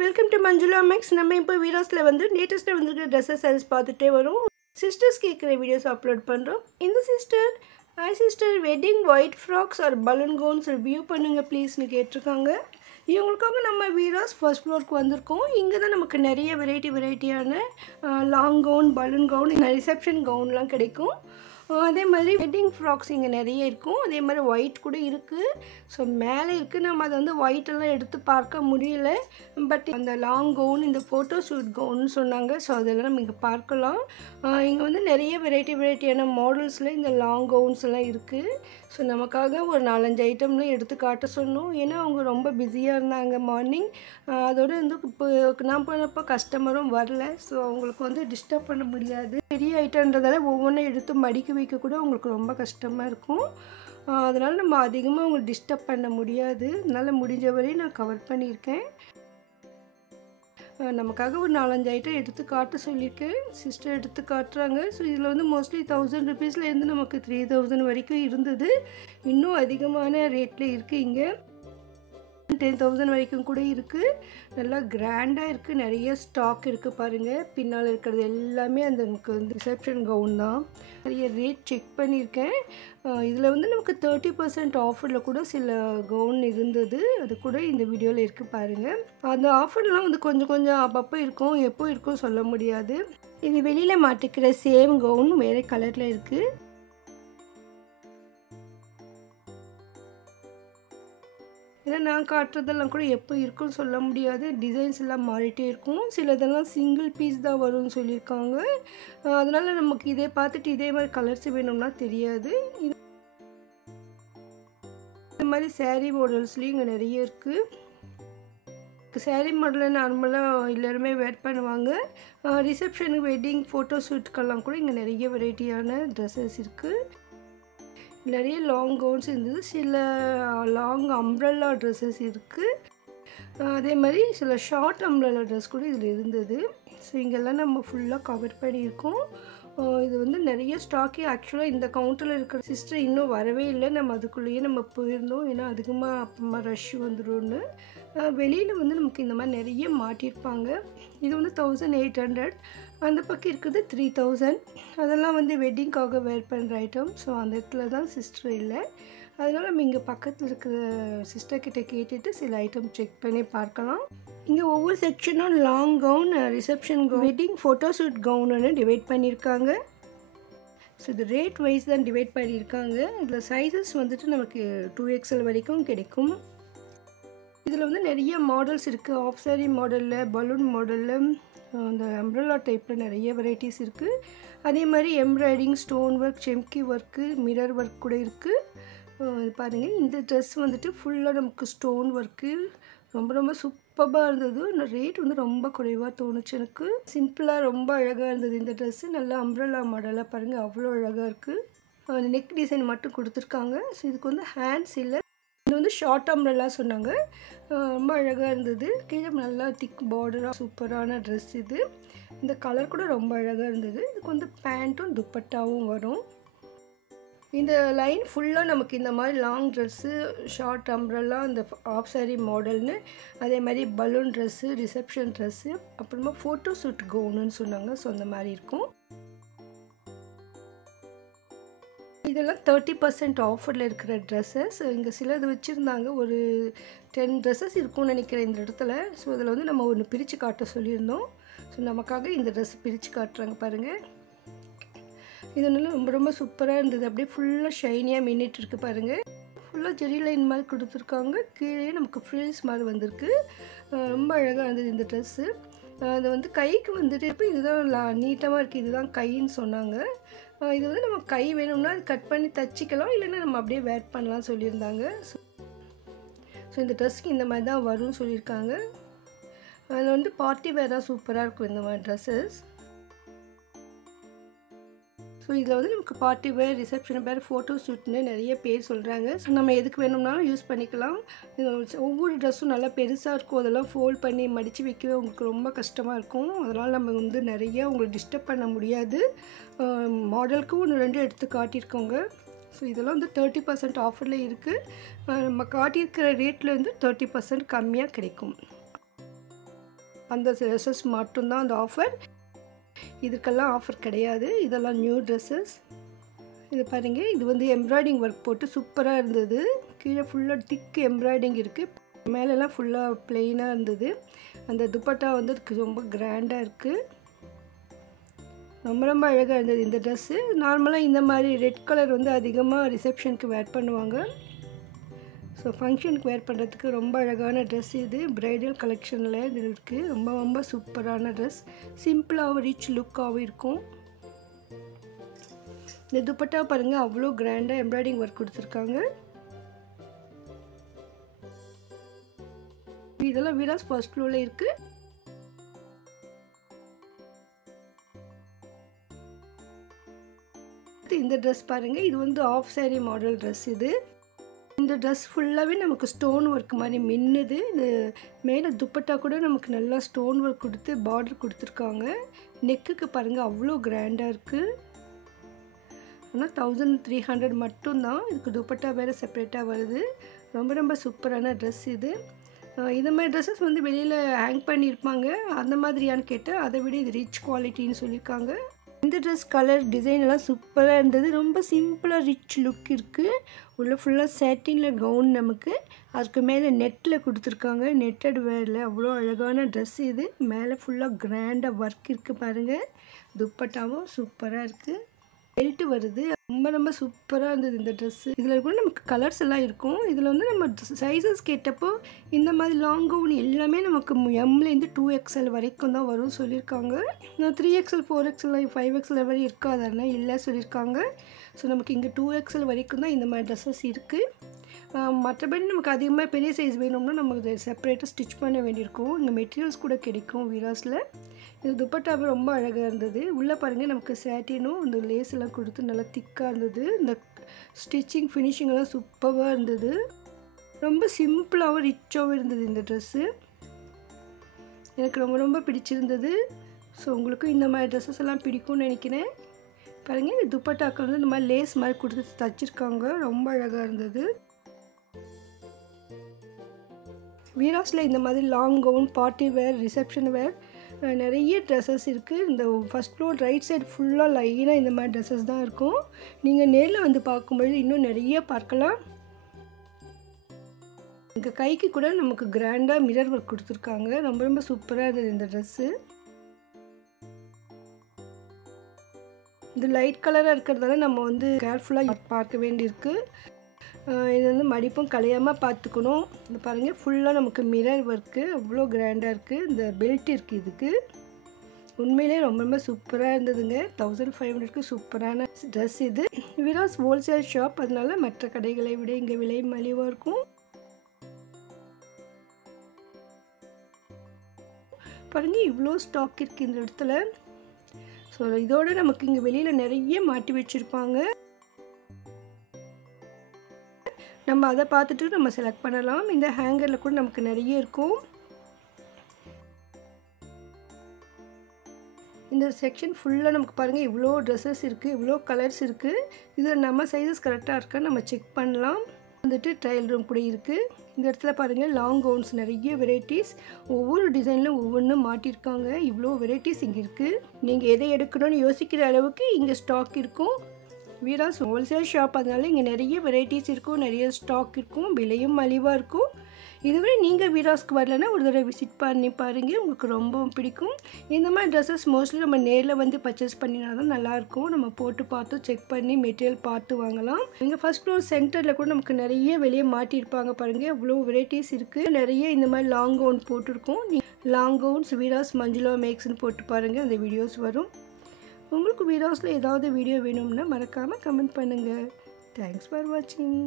Welcome to Manjula maths. நம்ம இப்போ வீடியோஸில் வந்து லேட்டஸ்ட்டாக வந்துருக்க ட்ரெஸ்ஸஸ் சைஸ் பார்த்துட்டே வரும். சிஸ்டர்ஸ் கேட்குற வீடியோஸ் அப்லோட் பண்ணுறோம். இந்த sister hi sister, wedding white frocks or balloon gowns review பண்ணுங்கள் ப்ளீஸ்னு கேட்டிருக்காங்க. இவங்களுக்காக நம்ம வீடியோஸ் ஃபர்ஸ்ட் ஃப்ளோருக்கு வந்திருக்கோம். இங்கே தான் நமக்கு நிறைய வெரைட்டியான long gown, balloon gown, reception கவுன்லாம் கிடைக்கும். அதே மாதிரி வெட்டிங் ஃப்ராக்ஸ் இங்கே நிறைய இருக்கும். அதே மாதிரி ஒயிட் கூட இருக்குது. ஸோ மேலே இருக்குது, நம்ம அதை வந்து ஒயிட்டெல்லாம் எடுத்து பார்க்க முடியல. பட் அந்த லாங் கவுன், இந்த ஃபோட்டோ ஷூட் கவுன்னு சொன்னாங்க. ஸோ அதெல்லாம் நம்ம இங்கே பார்க்கலாம். இங்கே வந்து நிறைய வெரைட்டியான மாடல்ஸில் இந்த லாங் கவுன்ஸ் எல்லாம் இருக்குது. ஸோ நமக்காக ஒரு 4-5 ஐட்டம்லாம் எடுத்து காட்ட சொன்னோம். ஏன்னா அவங்க ரொம்ப பிஸியாக இருந்தாங்க மார்னிங். அதோடு வந்து இப்போ நான் போனப்போ கஸ்டமரும் வரல. ஸோ அவங்களுக்கு வந்து டிஸ்டர்ப் பண்ண முடியாது. பெரிய ஐட்டம்ன்றதால ஒவ்வொன்றும் எடுத்து மடிக்க வைக்க கூட அவங்களுக்கு ரொம்ப கஷ்டமாக இருக்கும். அதனால் நம்ம அதிகமாக அவங்களுக்கு டிஸ்டர்ப் பண்ண முடியாது. அதனால் முடிஞ்ச வரையும் நான் கவர் பண்ணியிருக்கேன். நமக்காக ஒரு 4-5 ஐட்டம் எடுத்து காட்ட சொல்லியிருக்கேன். சிஸ்டர் எடுத்து காட்டுறாங்க. ஸோ இதில் வந்து மோஸ்ட்லி 1000 ருபீஸ்லேருந்து நமக்கு 3000 வரைக்கும் இருந்தது. இன்னும் அதிகமான ரேட்டில் இருக்குது. இங்கே 10,000 வரைக்கும் கூட இருக்குது. நல்லா கிராண்டாக இருக்குது. நிறைய ஸ்டாக் இருக்குது பாருங்கள். பின்னால் இருக்கிறது எல்லாமே அந்த நமக்கு வந்து ரிசப்ஷன் கவுன் தான். நிறைய ரேட் செக் பண்ணியிருக்கேன். இதில் வந்து நமக்கு 30% ஆஃபரில் கூட சில கவுன் இருந்தது. அது கூட இந்த வீடியோவில் இருக்குது பாருங்கள். அந்த ஆஃபர்லாம் வந்து கொஞ்சம் அப்பப்போ இருக்கும், எப்போ இருக்கும் சொல்ல முடியாது. இது வெளியில் மாட்டிக்கிற சேம் கவுன் வேறு கலரில் இருக்குது. ஏன்னா நான் காட்டுறதெல்லாம் கூட எப்போ இருக்குன்னு சொல்ல முடியாது. டிசைன்ஸ் எல்லாம் மாறிட்டே இருக்கும். சிலதெல்லாம் சிங்கிள் பீஸ் தான் வரும்னு சொல்லியிருக்காங்க. அதனால் நமக்கு இதே பார்த்துட்டு இதே மாதிரி கலர்ஸ் வேணும்னா தெரியாது. இந்த மாதிரி சேரீ மாடல்ஸ்லேயும் இங்கே நிறைய இருக்குது. சேரீ மாடலில் நார்மலாக எல்லாருமே வேர் பண்ணுவாங்க. ரிசப்ஷனுக்கு, வெட்டிங், ஃபோட்டோ ஷூட்டுக்கெல்லாம் கூட இங்கே நிறைய வெரைட்டியான ட்ரெஸ்ஸஸ் இருக்குது. நிறைய லாங் கவுன்ஸ் இருந்தது. சில லாங் அம்ப்ரெல்லா ட்ரெஸ்ஸஸ் இருக்குது. அதே மாதிரி சில ஷார்ட் அம்ப்ரெல்லா ட்ரெஸ் கூட இதில் இருந்தது. ஸோ இங்கெல்லாம் நம்ம ஃபுல்லாக கவர் பண்ணியிருக்கோம். இது வந்து நிறைய ஸ்டாக்கே. ஆக்சுவலாக இந்த கவுண்டரில் இருக்கிற சிஸ்டர் இன்னும் வரவே இல்லை. நம்ம அதுக்குள்ளேயே நம்ம போயிருந்தோம். ஏன்னா அதிகமாக அப்புறமா ரஷ் வந்துடும்னு. வெளியில் வந்து நமக்கு இந்த மாதிரி நிறைய மாட்டியிருப்பாங்க. இது வந்து 1800. அந்த பக்கம் இருக்குது 3000. அதெல்லாம் வந்து வெட்டிங்காக வேர் பண்ணுற ஐட்டம். ஸோ அந்த இடத்துல தான் சிஸ்டர் இல்லை. அதனால் நம்ம இங்கே பக்கத்தில் இருக்கிற சிஸ்டர்கிட்ட கேட்டுட்டு சில ஐட்டம் செக் பண்ணி பார்க்கலாம். இங்கே ஒவ்வொரு செக்ஷனும் long gown, reception gown, wedding, photo shoot கவுன்னு டிவைட் பண்ணியிருக்காங்க. ஸோ இது ரேட் வைஸ் தான் டிவைட் பண்ணியிருக்காங்க. இதில் சைஸஸ் வந்துட்டு நமக்கு 2XL வரைக்கும் கிடைக்கும். இதில் வந்து நிறைய மாடல்ஸ் இருக்குது. ஆஃப் சாரி மாடலில், பலூன் மாடலில், அந்த அம்ப்ரெல்லா டைப்பில் நிறைய வெரைட்டிஸ் இருக்குது. அதே மாதிரி எம்ப்ராய்டிங், ஸ்டோன் ஒர்க், செம்கி ஒர்க்கு, மிரர் ஒர்க் கூட இருக்குது. பாருங்கள், இந்த ட்ரெஸ் வந்துட்டு ஃபுல்லாக நமக்கு ஸ்டோன் ஒர்க்கு ரொம்ப சூப்பராக இருந்தது. ரேட் வந்து ரொம்ப குறைவாக தோணுச்சு எனக்கு. சிம்பிளாக ரொம்ப அழகாக இருந்தது இந்த ட்ரெஸ்ஸு. நல்லா அம்ப்ரெல்லா மாடலாக பாருங்கள், அவ்வளோ அழகாக இருக்குது. நெக் டிசைன் மட்டும் கொடுத்துருக்காங்க. ஸோ இதுக்கு வந்து ஹேண்ட்ஸ் இல்லை. இது வந்து ஷார்ட் அம்ப்ரெல்லா சொன்னாங்க. ரொம்ப அழகாக இருந்தது. கீழே நல்லா திக் பார்டராக சூப்பரான ட்ரெஸ் இது. இந்த கலர் கூட ரொம்ப அழகாக இருந்தது. இதுக்கு வந்து பேண்ட்டும் துப்பட்டாவும் வரும். இந்த லைன் ஃபுல்லாக நமக்கு இந்த மாதிரி லாங் ட்ரெஸ்ஸு, ஷார்ட் அம்ப்ரெல்லா, இந்த ஆஃப் சாரி மாடல்னு, அதே மாதிரி பலூன் ட்ரெஸ்ஸு, ரிசப்ஷன் ட்ரெஸ்ஸு, அப்புறமா ஃபோட்டோ ஷூட் கவுனுன்னு சொன்னாங்க. ஸோ அந்த மாதிரி இருக்கும். இதெல்லாம் 30% ஆஃபரில் இருக்கிற ட்ரெஸ்ஸஸ். இங்கே சிலது வச்சுருந்தாங்க. ஒரு 10 ட்ரெஸ்ஸஸ் இருக்கும்னு நினைக்கிறேன் இந்த இடத்துல. ஸோ அதில் வந்து நம்ம ஒன்று பிரித்து காட்ட சொல்லியிருந்தோம். ஸோ நமக்காக இந்த ட்ரெஸ் பிரித்து காட்டுறாங்க பாருங்கள். இது வந்து ரொம்ப சூப்பராக இருந்தது. அப்படியே ஃபுல்லாக ஷைனியாக மின்னிட்டு இருக்குது பாருங்கள். ஃபுல்லாக ஜெரி லைன் மாதிரி கொடுத்துருக்காங்க. கீழே நமக்கு ஃப்ரில்ஸ் மாதிரி வந்திருக்கு. ரொம்ப அழகாக இருந்தது இந்த ட்ரெஸ்ஸு. அது வந்து கைக்கு வந்துட்டு இப்போ இதுதான் நீட்டமாக இருக்குது. இதுதான் கைன்னு சொன்னாங்க. இது வந்து நம்ம கை வேணும்னா அது கட் பண்ணி தச்சிக்கலாம், இல்லைன்னா நம்ம அப்படியே வேர் பண்ணலாம் சொல்லியிருந்தாங்க. ஸோ இந்த ட்ரெஸ்க்கு இந்த மாதிரி தான் வரும்னு சொல்லியிருக்காங்க. அதில் வந்து பார்ட்டி வேராக சூப்பராக இருக்கும் இந்த மாதிரி ட்ரெஸ்ஸஸ். ஸோ இதில் வந்து நமக்கு பார்ட்டி வேர், ரிசப்ஷன் வேர், ஃபோட்டோ ஷூட்னு நிறைய பேர் சொல்கிறாங்க. ஸோ நம்ம எதுக்கு வேணும்னாலும் யூஸ் பண்ணிக்கலாம். ஒவ்வொரு ட்ரெஸ்ஸும் நல்லா பெருசாக இருக்கும். அதெல்லாம் ஃபோல்ட் பண்ணி மடித்து வைக்கவே உங்களுக்கு ரொம்ப கஷ்டமாக இருக்கும். அதனால் நம்ம வந்து நிறைய உங்களுக்கு டிஸ்டர்ப் பண்ண முடியாது. மாடலுக்கு 1-2 எடுத்து காட்டியிருக்கோங்க. ஸோ இதெல்லாம் வந்து 30% ஆஃபரில் இருக்குது. நம்ம காட்டியிருக்கிற ரேட்லேருந்து 30% கம்மியாக கிடைக்கும். அந்த ட்ரெஸ்ஸஸ் மட்டும்தான் அந்த ஆஃபர். இதுக்கெல்லாம் ஆஃபர் கிடையாது. இதெல்லாம் நியூ ட்ரெஸ்ஸஸ். இது பாருங்கள், இது வந்து எம்ப்ராய்டிங் ஒர்க் போட்டு சூப்பராக இருந்தது. கீழே ஃபுல்லாக திக் எம்ப்ராய்டிங் இருக்குது, மேலெல்லாம் ஃபுல்லாக ப்ளெயினாக இருந்தது. அந்த துப்பட்டா வந்து ரொம்ப கிராண்டாக இருக்குது, ரொம்ப அழகாக இருந்தது இந்த ட்ரெஸ்ஸு. நார்மலாக இந்த மாதிரி ரெட் கலர் வந்து அதிகமாக ரிசப்ஷனுக்கு வேர் பண்ணுவாங்க. ஸோ ஃபங்க்ஷனுக்கு வேர் பண்ணுறதுக்கு ரொம்ப அழகான ட்ரெஸ் இது. ப்ரைடல் கலெக்ஷனில் இது இருக்குது. ரொம்ப சூப்பரான ட்ரெஸ், சிம்பிளாகவும் ரிச் லுக்காகவும் இருக்கும். இந்த துப்பட்டா பாருங்கள், அவ்வளோ கிராண்டாக எம்ப்ராய்டிங் ஒர்க் கொடுத்துருக்காங்க. இதெல்லாம் வீராஸ் ஃபர்ஸ்ட் ஃப்ளோரில் இருக்குது. இந்த ட்ரெஸ் பாருங்கள், இது வந்து ஆஃப் சாரி மாடல் ட்ரெஸ். இந்த ட்ரெஸ் ஃபுல்லாகவே நமக்கு ஸ்டோன் ஒர்க் மாதிரி மின்னுது. இது மேலே துப்பட்டா கூட நமக்கு நல்லா ஸ்டோன் ஒர்க் கொடுத்து பார்டர் கொடுத்துருக்காங்க. நெக்குக்கு பாருங்கள், அவ்வளோ கிராண்டாக இருக்குது. ஆனால் 1300 மட்டும்தான். இதுக்கு துப்பட்டா வேறு செப்பரேட்டாக வருது. ரொம்ப சூப்பரான ட்ரெஸ் இது. இந்த மாதிரி ட்ரெஸ்ஸஸ் வந்து வெளியில் ஹேங் பண்ணியிருப்பாங்க, அந்த மாதிரியான்னு கேட்டால் அதை விட இது ரிச் குவாலிட்டின்னு சொல்லியிருக்காங்க. இந்த ட்ரெஸ் கலர் டிசைன் எல்லாம் சூப்பராக இருந்தது. ரொம்ப சிம்பிளாக ரிச் லுக் இருக்குது. உள்ள ஃபுல்லாக சேட்டினில் கவுன், நமக்கு அதுக்கு மேலே நெட்டில் கொடுத்துருக்காங்க, நெட்டட் வேரில். அவ்வளோ அழகான ட்ரெஸ் இது. மேலே ஃபுல்லாக கிராண்டாக ஒர்க் இருக்குது பாருங்கள். துப்பட்டாவும் சூப்பராக இருக்குது. பெல்ட் வருது. ரொம்ப சூப்பராக இருந்தது இந்த ட்ரெஸ்ஸு. இதில் கூட நமக்கு கலர்ஸ் எல்லாம் இருக்கும். இதில் வந்து நம்ம சைஸஸ் கேட்டப்போ இந்த மாதிரி லாங் கவுன் எல்லாமே நமக்கு எம்லேருந்து 2XL வரைக்கும் தான் வரும் சொல்லியிருக்காங்க. 3XL 4XL 5XL வரை இருக்காதுன்னா இல்லை சொல்லியிருக்காங்க. ஸோ நமக்கு இங்கே 2XL வரைக்கும் தான் இந்த மாதிரி ட்ரெஸ்ஸஸ் இருக்குது. மற்றபடி நமக்கு அதிகமாக பெரிய சைஸ் வேணும்னா நமக்கு செப்பரேட்டாக ஸ்டிச் பண்ண வேண்டியிருக்கும். இங்கே மெட்டீரியல்ஸ் கூட கிடைக்கும் வீராஸில். இது துப்பட்டாவே ரொம்ப அழகாக இருந்தது. உள்ளே பாருங்கள், நமக்கு சேட்டினும் இந்த லேஸ் எல்லாம் கொடுத்து நல்லா திக்காக இருந்தது. இந்த ஸ்டிச்சிங் ஃபினிஷிங்கெல்லாம் சூப்பராக இருந்தது. ரொம்ப சிம்பிளாகவும் ரிச்சாகவும் இருந்தது இந்த ட்ரெஸ்ஸு. எனக்கு ரொம்ப பிடிச்சிருந்தது. ஸோ உங்களுக்கும் இந்த மாதிரி ட்ரெஸ்ஸஸ் எல்லாம் பிடிக்கும்னு நினைக்கிறேன். பாருங்கள், இந்த துப்பட்டாக்கு வந்து இந்த மாதிரி லேஸ் மாதிரி கொடுத்து தச்சிருக்காங்க. ரொம்ப அழகாக இருந்தது. வீராஸில் இந்த மாதிரி long gown, party wear, reception wear நிறைய ட்ரெஸ்ஸஸ் இருக்குது. இந்த ஃபஸ்ட் ஃப்ளோர் ரைட் சைடு ஃபுல்லாக லைனாக இந்த மாதிரி ட்ரெஸ்ஸஸ் தான் இருக்கும். நீங்கள் நேரில் வந்து பார்க்கும்பொழுது இன்னும் நிறைய பார்க்கலாம். இங்கே கைக்கு கூட நமக்கு கிராண்டாக மிரர் ஒர்க் கொடுத்துருக்காங்க. ரொம்ப சூப்பராக இருந்தது இந்த ட்ரெஸ்ஸு. இது லைட் கலராக இருக்கிறதால நம்ம வந்து கேர்ஃபுல்லாக பார்க்க வேண்டியிருக்கு. இது வந்து மடிப்பும் கலையாமல் பார்த்துக்கணும். இது பாருங்கள், ஃபுல்லாக நமக்கு மிரர் ஒர்க்கு அவ்வளோ கிராண்டாக இருக்குது. இந்த பெல்ட் இருக்குது இதுக்கு. உண்மையிலே ரொம்ப சூப்பராக இருந்ததுங்க. 1500க்கு சூப்பரான ட்ரெஸ் இது. வீராஸ் ஹோல்சேல் ஷாப், அதனால மற்ற கடைகளை விட இங்கே விலை மலிவாக இருக்கும். பாருங்கள், இவ்வளோ ஸ்டாக் இருக்குது இந்த இடத்துல. ஸோ இதோடு நமக்கு இங்கே வெளியில் நிறைய மாட்டி வச்சுருப்பாங்க. நம்ம அதை பார்த்துட்டு நம்ம செலக்ட் பண்ணலாம். இந்த ஹேங்கரில் கூட நமக்கு நிறைய இருக்கும். இந்த செக்ஷன் ஃபுல்லாக நமக்கு பாருங்கள், இவ்வளோ ட்ரெஸ்ஸஸ் இருக்குது, இவ்வளோ கலர்ஸ் இருக்குது. இதில் நம்ம சைஸஸ் கரெக்டாக இருக்கா நம்ம செக் பண்ணலாம். வந்துட்டு ட்ரையல் ரூம் கூட இருக்குது. இந்த இடத்துல பாருங்கள், லாங் கவுன்ஸ் நிறைய வெரைட்டிஸ், ஒவ்வொரு டிசைனில் ஒவ்வொன்றும் மாட்டியிருக்காங்க. இவ்வளோ வெரைட்டிஸ் இங்கே இருக்குது. நீங்கள் எதை எடுக்கணும்னு யோசிக்கிற அளவுக்கு இங்கே ஸ்டாக் இருக்கும். வீராஸ் ஹோல்சேல் ஷாப், அதனால இங்கே நிறைய வெரைட்டிஸ் இருக்கும், நிறைய ஸ்டாக் இருக்கும், விலையும் மலிவாக இருக்கும். இதுவரை நீங்கள் வீராஸ்க்கு வரலன்னா ஒரு தடவை விசிட் பண்ணி பாருங்கள், உங்களுக்கு ரொம்பவும் பிடிக்கும். இந்த மாதிரி ட்ரெஸ்ஸஸ் மோஸ்ட்லி நம்ம நேரில் வந்து பர்ச்சேஸ் பண்ணினா தான் நல்லாயிருக்கும். நம்ம போட்டு பார்த்து செக் பண்ணி மெட்டீரியல் பார்த்து வாங்கலாம். இங்கே ஃபர்ஸ்ட் ஃப்ளோர் சென்டரில் கூட நமக்கு நிறைய வெளியே மாட்டியிருப்பாங்க பாருங்கள், இவ்வளோ வெரைட்டிஸ் இருக்குது. நிறைய இந்த மாதிரி லாங் கவுன் போட்டிருக்கோம். லாங் கவுன்ஸ் வீராஸ் மஞ்சுளா மேக்ஸ்ன்னு போட்டு பாருங்கள், அந்த வீடியோஸ் வரும். உங்களுக்கு வீடியோஸில் ஏதாவது வீடியோ வேணும்னா மறக்காமல் கமெண்ட் பண்ணுங்கள். தேங்க்ஸ் ஃபார் வாட்சிங்.